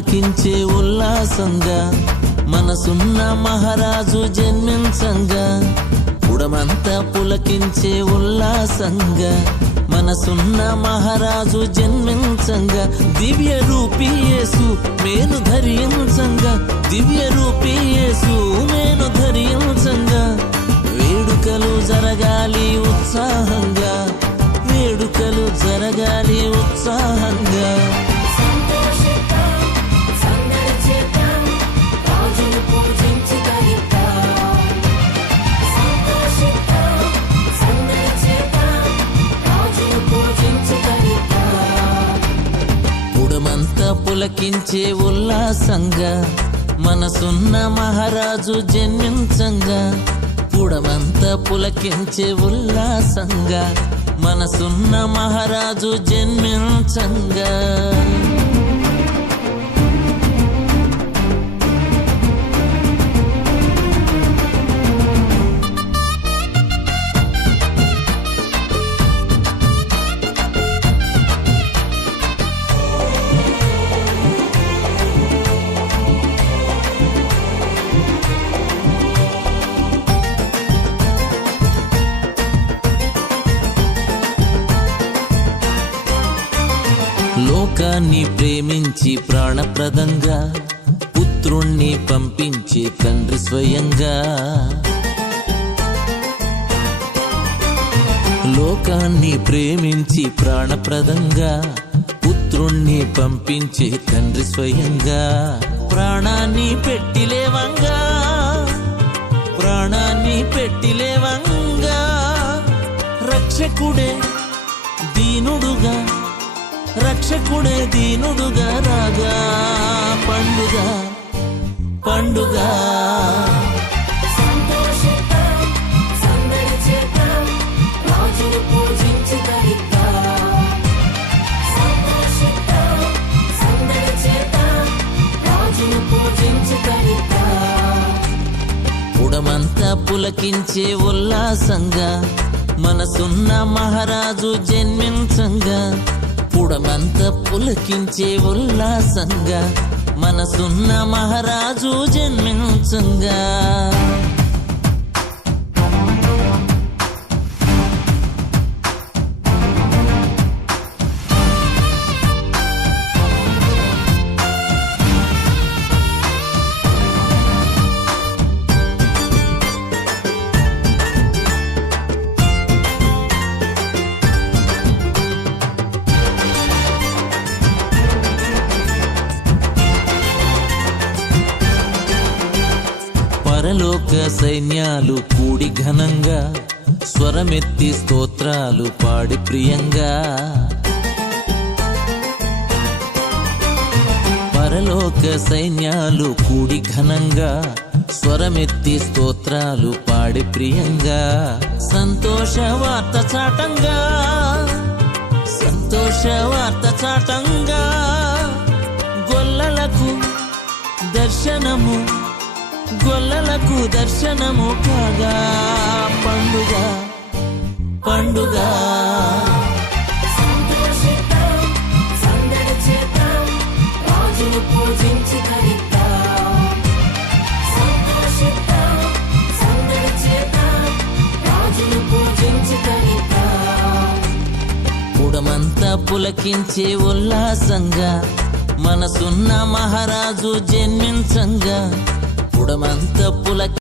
పులకించే ఉల్లాసంగా మనసున్న మహారాజు జన్మించంగా పుడమంతా పులకించే ఉల్లాసంగా మనసున్న మహారాజు జన్మించంగా దివ్య రూపీ యేసు మేను ధరించంగా దివ్య రూపీ యేసు మేను ధరించంగా వేడుకలు జరగాలి ఉత్సాహంగా వేడుకలు జరగాలి ఉత్సాహంగా పుడమంతా పులకించే ఉల్లాసంగా మనసున్న మహారాజు జన్మించంగా పుడమంతా పులకించే ఉల్లాసంగా మనసున్న మహారాజు జన్మించంగా లోకాన్ని ప్రేమించి ప్రాణప్రదంగా పుత్రుణ్ణి పంపించి తండ్రి స్వయంగా లోకాన్ని ప్రేమించి ప్రాణప్రదంగా పుత్రుణ్ణి పంపించి తండ్రి స్వయంగా ప్రాణాన్ని పెట్టిలేవంగా ప్రాణాన్ని పెట్టిలేవంగా రక్షకుడే దీనుడుగా రక్షకుడే దీనుడుగా రాగా పండుగ పండుగ పుడమంతా పులకించే ఉల్లాసంగా మనసున్న మహారాజు జన్మించంగా పుడమంతా పులకించే ఉల్లాసంగా మనసున్న మహారాజు జన్మించంగా పరలోక సైన్యాలు కూడి ఘనంగా స్వరమెత్తి స్తోత్రాలు పాడి ప్రియంగా పరలోక సైన్యాలు కూడి ఘనంగా స్వరమెత్తి స్తోత్రాలు పాడి ప్రియంగా సంతోష వార్త చాటంగా సంతోష వార్త చాటంగా గొల్లలకు దర్శనము గొల్లలకు దర్శనము కాగా పండుగ పండుగ పుడమంతా పులకించే ఉల్లాసంగా మనసున్న మహారాజు జన్మించంగా పుడమంతా